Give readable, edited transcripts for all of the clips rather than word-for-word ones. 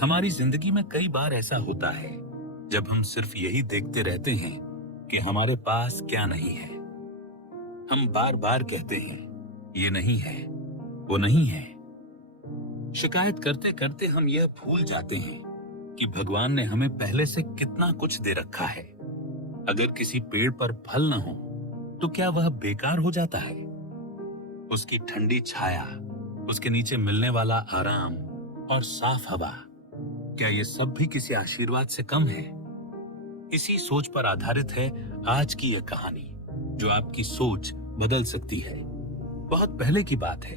हमारी जिंदगी में कई बार ऐसा होता है जब हम सिर्फ यही देखते रहते हैं कि हमारे पास क्या नहीं है। हम बार बार कहते हैं ये नहीं है, वो नहीं है। शिकायत करते करते हम यह भूल जाते हैं कि भगवान ने हमें पहले से कितना कुछ दे रखा है। अगर किसी पेड़ पर फल न हो तो क्या वह बेकार हो जाता है? उसकी ठंडी छाया, उसके नीचे मिलने वाला आराम और साफ हवा, क्या ये सब भी किसी आशीर्वाद से कम है? इसी सोच पर आधारित है आज की यह कहानी, जो आपकी सोच बदल सकती है। बहुत पहले की बात है,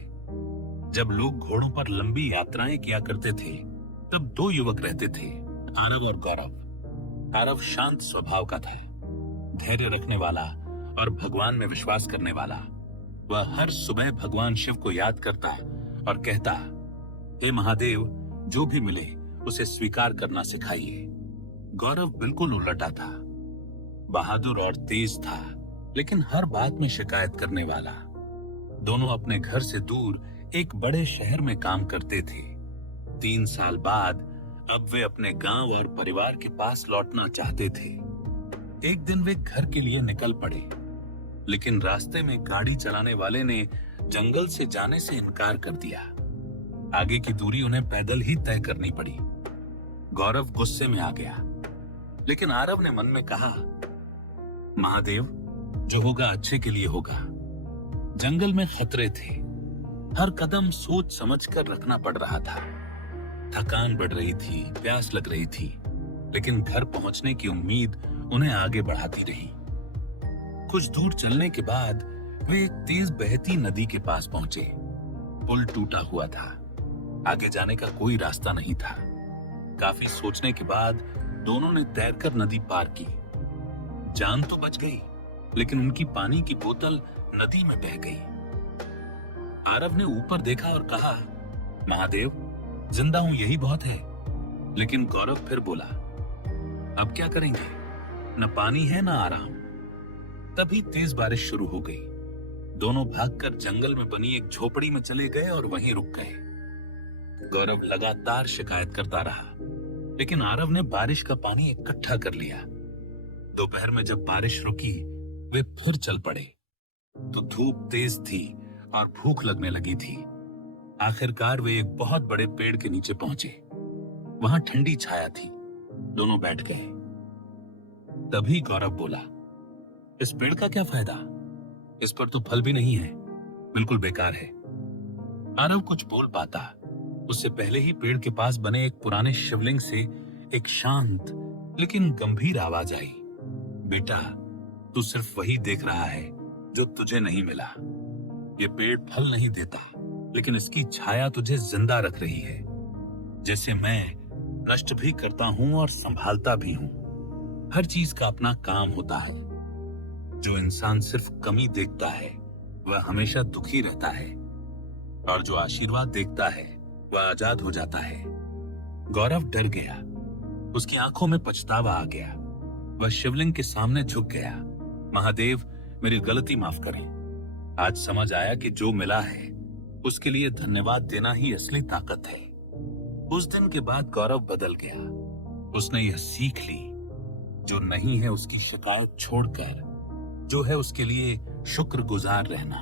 जब लोग घोड़ों पर लंबी यात्राएं किया करते थे, तब दो युवक रहते थे, आरव और गौरव। आरव शांत स्वभाव का था, धैर्य रखने वाला और भगवान में विश्वास करने वाला। वह हर सुबह भगवान शिव को याद करता और कहता, हे महादेव, जो भी मिले उसे स्वीकार करना सिखाइए। गौरव बिल्कुल उलटा था, बहादुर और तेज था, लेकिन हर बात में शिकायत करने वाला। दोनों अपने घर से दूर एक बड़े शहर में काम करते थे। 3 साल बाद अब वे अपने गांव और परिवार के पास लौटना चाहते थे। एक दिन वे घर के लिए निकल पड़े, लेकिन रास्ते में गाड़ी चलाने वाले ने जंगल से जाने से इनकार कर दिया। आगे की दूरी उन्हें पैदल ही तय करनी पड़ी। गौरव गुस्से में आ गया, लेकिन आरव ने मन में कहा, महादेव, जो होगा अच्छे के लिए होगा। जंगल में खतरे थे, हर कदम सोच समझ कर रखना पड़ रहा था। थकान बढ़ रही थी, प्यास लग रही थी, लेकिन घर पहुंचने की उम्मीद उन्हें आगे बढ़ाती रही। कुछ दूर चलने के बाद वे एक तेज बहती नदी के पास पहुंचे। पुल टूटा हुआ था, आगे जाने का कोई रास्ता नहीं था। काफी सोचने के बाद दोनों ने तैरकर नदी पार की। जान तो बच गई, लेकिन उनकी पानी की बोतल नदी में बह गई। आरव ने ऊपर देखा और कहा, महादेव, जिंदा हूं यही बहुत है। लेकिन गौरव फिर बोला, अब क्या करेंगे, न पानी है न आराम। तभी तेज बारिश शुरू हो गई। दोनों भागकर जंगल में बनी एक झोपड़ी में चले गए और वहीं रुक गए। गौरव लगातार शिकायत करता रहा, लेकिन आरव ने बारिश का पानी इकट्ठा कर लिया। दोपहर में जब बारिश रुकी, वे फिर चल पड़े तो धूप तेज थी और भूख लगने लगी थी। आखिरकार वे एक बहुत बड़े पेड़ के नीचे पहुंचे। वहां ठंडी छाया थी। दोनों बैठ गए। तभी गौरव बोला, इस पेड़ का क्या फायदा, इस पर तो फल भी नहीं है, बिल्कुल बेकार है। आरव कुछ बोल पाता, उससे पहले ही पेड़ के पास बने एक पुराने शिवलिंग से एक शांत लेकिन गंभीर आवाज आई, बेटा, तू सिर्फ वही देख रहा है जो तुझे नहीं मिला। ये पेड़ फल नहीं देता, लेकिन इसकी छाया तुझे जिंदा रख रही है। जैसे मैं नष्ट भी करता हूं और संभालता भी हूं। हर चीज का अपना काम होता है। जो इंसान सिर्फ कमी देखता है, वह हमेशा दुखी रहता है, और जो आशीर्वाद देखता है, वह आजाद हो जाता है। गौरव डर गया, उसकी आंखों में पछतावा आ गया। वह शिवलिंग के सामने झुक गया, महादेव, मेरी गलती माफ करें। आज समझ आया कि जो मिला है उसके लिए धन्यवाद देना ही असली ताकत है। उस दिन के बाद गौरव बदल गया। उसने यह सीख ली, जो नहीं है उसकी शिकायत छोड़कर जो है उसके लिए शुक्रगुजार रहना।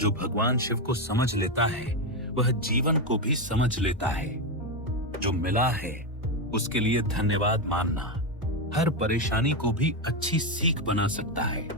जो भगवान शिव को समझ लेता है, वह जीवन को भी समझ लेता है। जो मिला है उसके लिए धन्यवाद मानना हर परेशानी को भी अच्छी सीख बना सकता है।